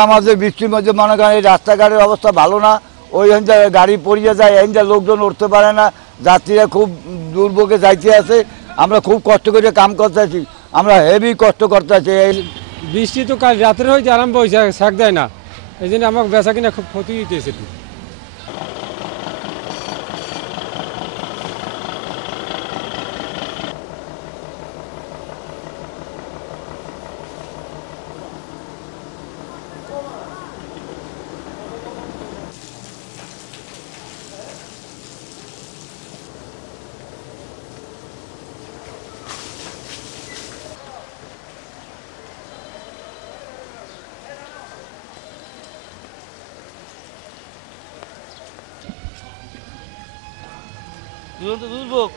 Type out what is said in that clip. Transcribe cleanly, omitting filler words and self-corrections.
আমাদের বৃষ্টির মধ্যে মনে করেন এই রাস্তাঘাটের অবস্থা ভালো না, ওইখান থেকে গাড়ি পড়িয়ে যায়, এখানটা লোকজন উঠতে পারে না, যাত্রীরা খুব দুর্ভোগে যাইতে আছে। আমরা খুব কষ্ট করে কাম করতে আছি, আমরা হেভি কষ্ট করতে আছি। বৃষ্টি তো কাল রাত্রে হইতে আরম্ভ হয়েছে, শাক দেয় না, এই জন্য আমাকে বেচা কিনা খুব ক্ষতি হইতেছে। দুর্ভোগ